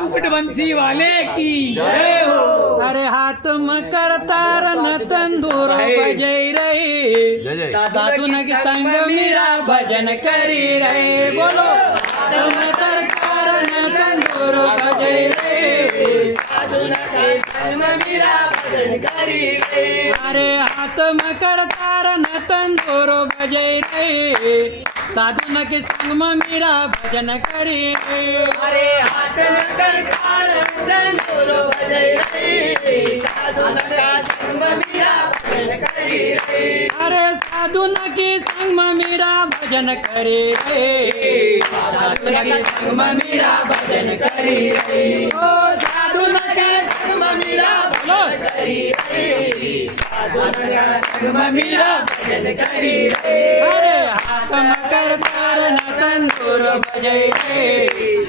मुकुट बंसी वाले की जय हो। अरे हाथ में करतार न तंदूर बजै रहे साधु न की संग मीरा भजन करी रहे। बोलो हाथ में करतार न तंदूर बजै रहे साधु न के संग मीरा भजन करी रे। अरे हाथ में करतार न तंदूर बजै रहे साधु न के संग में मीरा भजन करी रे। अरे हाथ में करतार तंदूर बजै रे साधु न का संग मीरा भजन करी रे। अरे साधु न की संग में मीरा भजन करे रे साधु न के संग में मीरा भजन करी रे। ओ साधु न के संग में मीरा भजन करी रे साधु न का संग में मीरा भजन करी रे। अरे हाथ में करतार न तंदूर बजै रे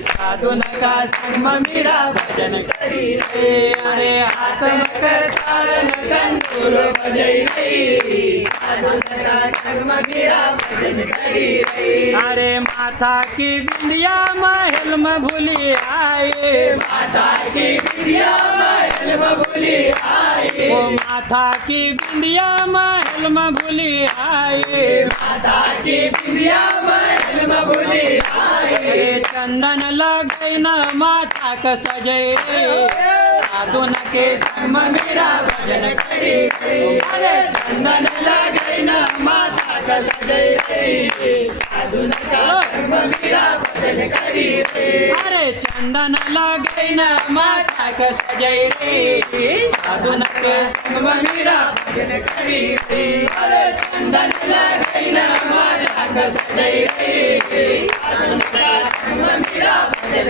साधु न का संग में मीरा भजन करी रे। अरे हाथ में करतार न तंदूर बजै रे साधु न का संग में मीरा भजन करी रे। अरे माथा की बिंदिया महल में भूली आए माता की बिंदिया महल में भूली आए। ओ माथा की बिंदिया महल में भूली आए माता की बिंदिया महल में भूली आए। चंदन लगै न माथा का सजै रे साधु न के संग में मीरा भजन करी रे। अरे चंदन लगै न माता का सजै रे साधु न का संग में मीरा भजन करी रे। अरे चंदन लगै न माथा का सजै रे साधु न के संग में मीरा भजन करी रे। अरे चंदन लगै न माता का सजै रे साधु न का संग में मीरा भजन